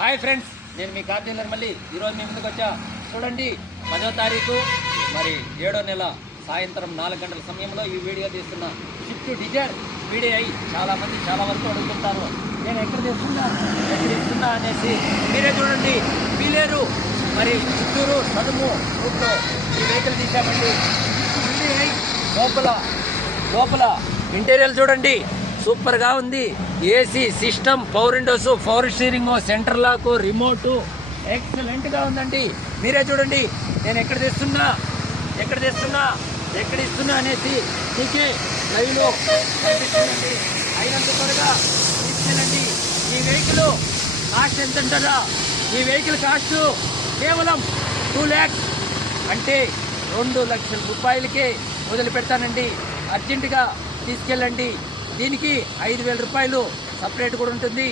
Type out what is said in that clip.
Hi friends, నేను మీ car dealer మళ్ళీ ఈరోజు మీ ముందుకు వచ్చా. చూడండి, 10వ తారీఖు మరి 7వ నెల సాయంత్రం 4 గంటల సమయంలో ఈ వీడియో తీస్తున్న స్విఫ్ట్ డిజైర్ వీడియో అయ్యి చాలామంది చాలా వరకు అడుగుతుంటారు, నేను ఎక్కడ ఇస్తున్నా అనేసి. మీరే చూడండి, పీలేరు మరి చిత్తూరు చదువు రూట్లో ఈ వెహికల్ తీసామండి. లోపల ఇంటీరియర్ చూడండి, సూపర్గా ఉంది. AC system, power windows, power steering, centre lock, remote ఎక్సలెంట్గా ఉందండి. మీరే చూడండి, నేను ఎక్కడ ఇస్తున్నా అనేసి మీకే లైవ్లో కనిపిస్తుందండి. అయినంత త్వరగా తీసుకెళ్ళండి. ఈ వెహికల్ కాస్ట్ ఎంత అంటారా? ఈ వెహికల్ కాస్ట్ కేవలం 2 lakhs అంటే 2 లక్షల రూపాయలకే వదిలిపెడతానండి. అర్జెంటుగా తీసుకెళ్ళండి. దీనికి 5,000 రూపాయలు సపరేట్ కూడా ఉంటుంది.